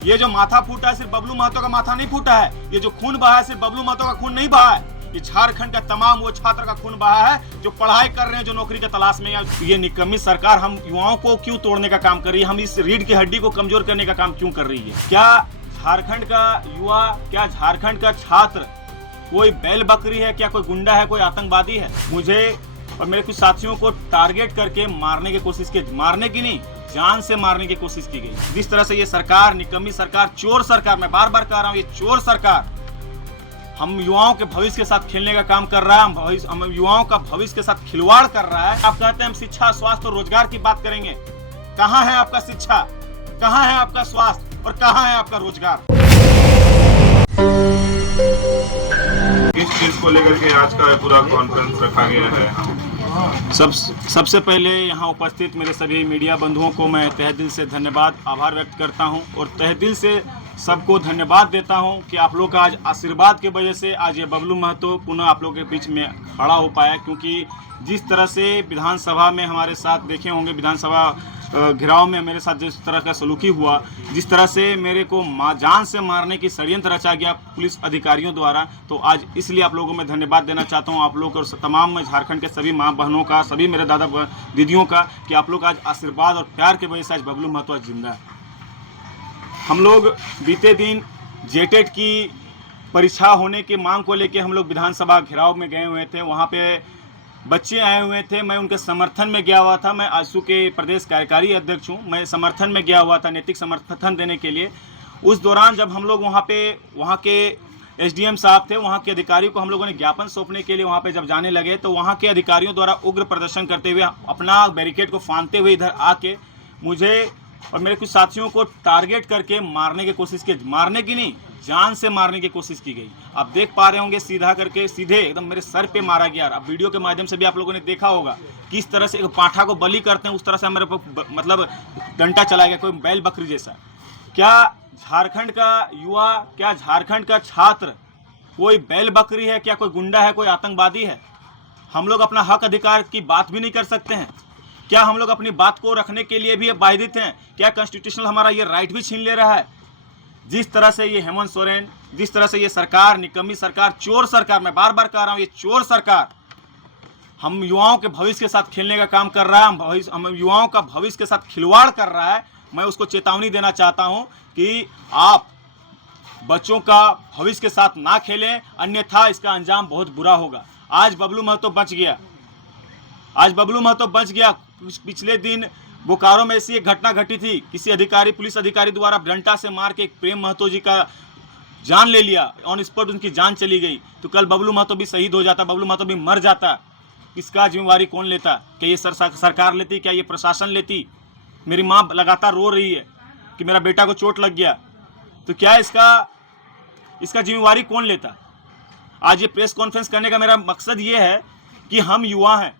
ये जो माथा फूटा है सिर्फ बबलू महतो का माथा नहीं फूटा है, ये जो खून बहा है सिर्फ बबलू महतो का खून नहीं बहा है, ये झारखंड का तमाम वो छात्र का खून बहा है जो पढ़ाई कर रहे हैं, जो नौकरी की तलाश में। ये निकम्मी सरकार हम युवाओं को क्यों तोड़ने का काम कर रही है, हम इस रीढ़ की हड्डी को कमजोर करने का काम क्यों कर रही है। क्या झारखंड का युवा, क्या झारखंड का छात्र कोई बैल बकरी है, क्या कोई गुंडा है, कोई आतंकवादी है। मुझे और मेरे कुछ साथियों को टारगेट करके मारने की कोशिश की, मारने की नहीं, जान से मारने की कोशिश की गई। जिस तरह से ये सरकार, निकम्मी सरकार, चोर सरकार, मैं बार बार कह रहा हूँ, ये चोर सरकार हम युवाओं के भविष्य के साथ खेलने का काम कर रहा है, हम युवाओं का भविष्य के साथ खिलवाड़ कर रहा है। आप कहते हैं हम शिक्षा, स्वास्थ्य और रोजगार की बात करेंगे, कहाँ है आपका शिक्षा, कहाँ है आपका स्वास्थ्य और कहाँ है आपका रोजगार। किस चीज को लेकर के आज का पूरा कॉन्फ्रेंस रखा गया है? सबसे पहले यहाँ उपस्थित मेरे सभी मीडिया बंधुओं को मैं तहे दिल से धन्यवाद, आभार व्यक्त करता हूँ और तहे दिल से सबको धन्यवाद देता हूँ कि आप लोग का आज आशीर्वाद की वजह से आज ये बबलू महतो पुनः आप लोगों के बीच में खड़ा हो पाया। क्योंकि जिस तरह से विधानसभा में हमारे साथ देखे होंगे, विधानसभा घिराव में मेरे साथ जिस तरह का सलूकी हुआ, जिस तरह से मेरे को जान से मारने की षड्यंत्र रचा गया पुलिस अधिकारियों द्वारा, तो आज इसलिए आप लोगों को मैं धन्यवाद देना चाहता हूं, आप लोग और तमाम झारखंड के सभी माँ बहनों का, सभी मेरे दादा दीदियों का, कि आप लोग आज आशीर्वाद और प्यार के वजह से आज बबलू महतो आज जिंदा है। हम लोग बीते दिन जेटेट की परीक्षा होने की मांग को लेकर हम लोग विधानसभा घेराव में गए हुए थे। वहाँ पे बच्चे आए हुए थे, मैं उनके समर्थन में गया हुआ था। मैं आजसू के प्रदेश कार्यकारी अध्यक्ष हूँ, मैं समर्थन में गया हुआ था, नैतिक समर्थन देने के लिए। उस दौरान जब हम लोग वहाँ के एसडीएम साहब थे, वहाँ के अधिकारी को हम लोगों ने ज्ञापन सौंपने के लिए वहाँ पे जब जाने लगे, तो वहाँ के अधिकारियों द्वारा उग्र प्रदर्शन करते हुए, अपना बैरिकेड को फांदते हुए इधर आके मुझे और मेरे कुछ साथियों को टारगेट करके मारने की कोशिश की, मारने की नहीं, जान से मारने की कोशिश की गई। आप देख पा रहे होंगे, सीधा करके सीधे एकदम मेरे सर पे मारा गया। अब वीडियो के माध्यम से भी आप लोगों ने देखा होगा किस तरह से एक पाठा को बलि करते हैं, उस तरह से मेरे पर मतलब डंडा चलाया गया, कोई बैल बकरी जैसा। क्या झारखंड का युवा, क्या झारखंड का छात्र कोई बैल बकरी है, क्या कोई गुंडा है, कोई आतंकवादी है। हम लोग अपना हक अधिकार की बात भी नहीं कर सकते हैं? क्या हम लोग अपनी बात को रखने के लिए भी बाधित हैं? क्या कॉन्स्टिट्यूशनल हमारा ये राइट भी छीन ले रहा है? जिस तरह से ये हेमंत सोरेन, जिस तरह से ये सरकार, निकम्मी सरकार, चोर सरकार, मैं बार बार कह रहा हूँ, ये चोर सरकार हम युवाओं के भविष्य के साथ खेलने का काम कर रहा है, हम युवाओं का भविष्य के साथ खिलवाड़ कर रहा है। मैं उसको चेतावनी देना चाहता हूँ कि आप बच्चों का भविष्य के साथ ना खेलें, अन्यथा इसका अंजाम बहुत बुरा होगा। आज बबलू महतो बच गया, आज बबलू महतो बच गया। पिछले दिन बोकारो में ऐसी एक घटना घटी थी, किसी अधिकारी, पुलिस अधिकारी द्वारा डंडा से मार के एक प्रेम महतो जी का जान ले लिया, ऑन स्पॉट उनकी जान चली गई। तो कल बबलू महतो भी शहीद हो जाता, बबलू महतो भी मर जाता, इसका जिम्मेवारी कौन लेता? क्या ये सरकार लेती, क्या ये प्रशासन लेती? मेरी माँ लगातार रो रही है कि मेरा बेटा को चोट लग गया, तो क्या इसका जिम्मेवारी कौन लेता? आज ये प्रेस कॉन्फ्रेंस करने का मेरा मकसद ये है कि हम युवा हैं,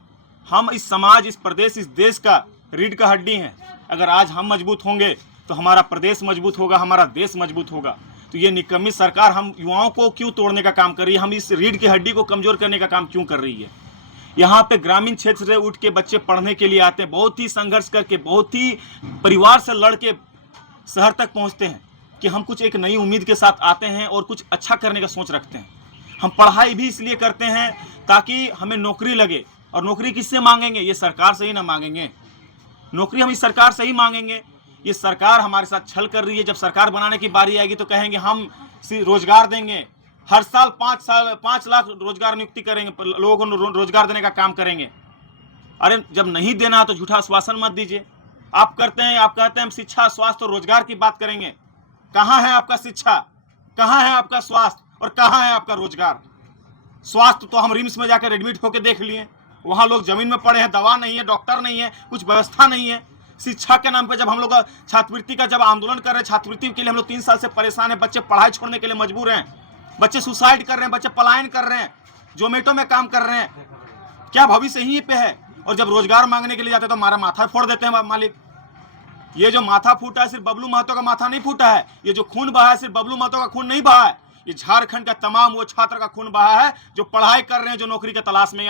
हम इस समाज, इस प्रदेश, इस देश का रीढ़ का हड्डी हैं। अगर आज हम मजबूत होंगे तो हमारा प्रदेश मजबूत होगा, हमारा देश मजबूत होगा। तो ये निकम्मी सरकार हम युवाओं को क्यों तोड़ने का काम कर रही है, हम इस रीढ़ की हड्डी को कमजोर करने का काम क्यों कर रही है। यहाँ पे ग्रामीण क्षेत्र से उठ के बच्चे पढ़ने के लिए आते हैं, बहुत ही संघर्ष करके, बहुत ही परिवार से लड़ के शहर तक पहुँचते हैं कि हम कुछ एक नई उम्मीद के साथ आते हैं और कुछ अच्छा करने का सोच रखते हैं। हम पढ़ाई भी इसलिए करते हैं ताकि हमें नौकरी लगे, और नौकरी किससे मांगेंगे? ये सरकार से ही ना मांगेंगे, नौकरी हम इस सरकार से ही मांगेंगे। ये सरकार हमारे साथ छल कर रही है। जब सरकार बनाने की बारी आएगी तो कहेंगे हम रोजगार देंगे, हर साल 5 लाख रोजगार नियुक्ति करेंगे, लोगों को रोजगार देने का काम करेंगे। अरे जब नहीं देना तो झूठा आश्वासन मत दीजिए। आप कहते हैं हम शिक्षा, स्वास्थ्य और रोजगार की बात करेंगे, कहाँ है आपका शिक्षा, कहाँ है आपका स्वास्थ्य और कहाँ है आपका रोजगार? स्वास्थ्य तो हम रिम्स में जाकर एडमिट होकर देख लिए, वहाँ लोग जमीन में पड़े हैं, दवा नहीं है, डॉक्टर नहीं है, कुछ व्यवस्था नहीं है। शिक्षा के नाम पे जब हम लोग छात्रवृत्ति का जब आंदोलन कर रहे हैं, छात्रवृत्ति के लिए हम लोग 3 साल से परेशान हैं, बच्चे पढ़ाई छोड़ने के लिए मजबूर हैं, बच्चे सुसाइड कर रहे हैं, बच्चे पलायन कर रहे हैं, जोमेटो में काम कर रहे हैं। क्या भविष्य यहीं पे है? और जब रोजगार मांगने के लिए जाते हैं तो हमारा माथा फोड़ देते हैं मालिक। ये जो माथा फूटा है सिर्फ बबलू महतो का माथा नहीं फूटा है, ये जो खून बहा है सिर्फ बबलू महतो का खून नहीं बहा है, ये झारखंड का तमाम वो छात्र का खून बहा है जो पढ़ाई कर रहे हैं, जो नौकरी की तलाश में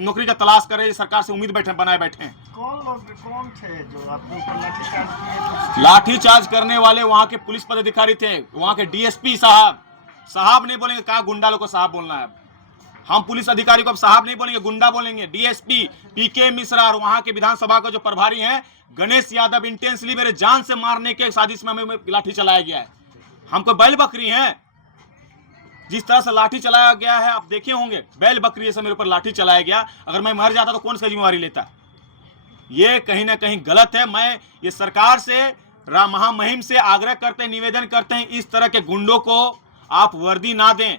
नौकरी का तलाश कर रहे हैं, सरकार से उम्मीद बनाए बैठे हैं। कौन थे जो आपके ऊपर लाठीचार्ज किए? लाठीचार्ज करने वाले वहां के पुलिस पदाधिकारी थे, वहां के डीएसपी साहब नहीं बोलेंगे, कहा गुंडा लोग को साहब बोलना है। हम पुलिस अधिकारी को अब साहब नहीं बोलेंगे, गुंडा बोलेंगे। डीएसपी पीके मिश्रा और वहां के विधानसभा का जो प्रभारी हैं गणेश यादव, इंटेंसली मेरे जान से मारने के साजिश में हमें लाठी चलाया गया है। हमको बैल बकरी हैं, जिस तरह से लाठी चलाया गया है आप देखे होंगे, बैल बकरी से मेरे ऊपर लाठी चलाया गया। अगर मैं मर जाता तो कौन सी जिम्मेवारी लेता? ये कहीं ना कहीं गलत है। मैं ये सरकार से, महामहिम से आग्रह करते हैं, निवेदन करते हैं, इस तरह के गुंडों को आप वर्दी ना दें,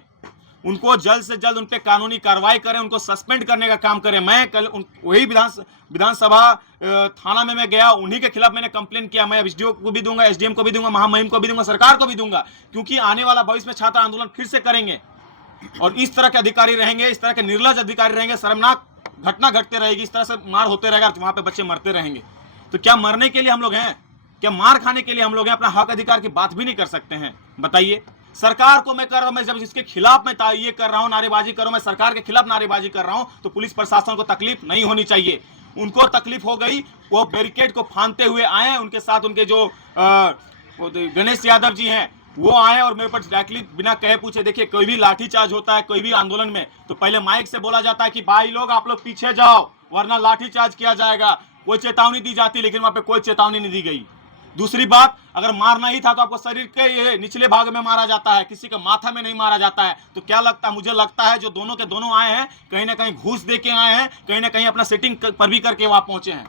उनको जल्द से जल्द उन पर कानूनी कार्रवाई करें, उनको सस्पेंड करने का काम करें। मैं कल वही विधानसभा थाना में मैं गया, उन्हीं के खिलाफ मैंने कंप्लेन किया। मैं एसडीओ को भी दूंगा, एसडीएम को भी दूंगा, महामहिम को भी दूंगा, सरकार को भी दूंगा, क्योंकि आने वाला भविष्य में छात्र आंदोलन फिर से करेंगे और इस तरह के अधिकारी रहेंगे, इस तरह के निर्लज अधिकारी रहेंगे, शर्मनाक घटना घटते रहेगी, इस तरह से मार होते रहेगा, वहां पे बच्चे मरते रहेंगे। तो क्या मरने के लिए हम लोग हैं? क्या मार खाने के लिए हम लोग हैं? अपना हक अधिकार की बात भी नहीं कर सकते हैं? बताइए। सरकार को मैं कर रहा हूं, मैं जब इसके खिलाफ मैं ये कर रहा हूं, नारेबाजी कर रहा हूं, मैं सरकार के खिलाफ नारेबाजी कर रहा हूं, तो पुलिस प्रशासन को तकलीफ नहीं होनी चाहिए। उनको तकलीफ हो गई, वो बैरिकेड को फांदते हुए आए हैं, उनके साथ उनके जो गणेश यादव जी हैं वो आए और मेरे पर डायरेक्टली बिना कहे पूछे। देखिए, कोई भी लाठीचार्ज होता है, कोई भी आंदोलन में, तो पहले माइक से बोला जाता है कि भाई लोग आप लोग पीछे जाओ वरना लाठीचार्ज किया जाएगा। कोई चेतावनी दी जाती, लेकिन वहां पे कोई चेतावनी नहीं दी गई। दूसरी बात, अगर मारना ही था तो आपको शरीर के ये निचले भाग में मारा जाता है, किसी का माथा में नहीं मारा जाता है। तो क्या लगता है? मुझे लगता है जो दोनों के दोनों आए हैं, कहीं ना कहीं घूस दे के आए हैं, कहीं ना कहीं अपना सेटिंग पर भी करके वहां पहुंचे हैं।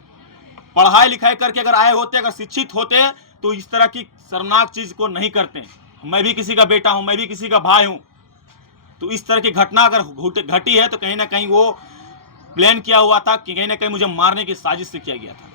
पढ़ाई लिखाई करके अगर आए होते, अगर शिक्षित होते, तो इस तरह की शर्मनाक चीज को नहीं करते। मैं भी किसी का बेटा हूं, मैं भी किसी का भाई हूं। तो इस तरह की घटना अगर घटी है तो कहीं ना कहीं वो प्लान किया हुआ था कि कहीं ना कहीं मुझे मारने की साजिश से किया गया था।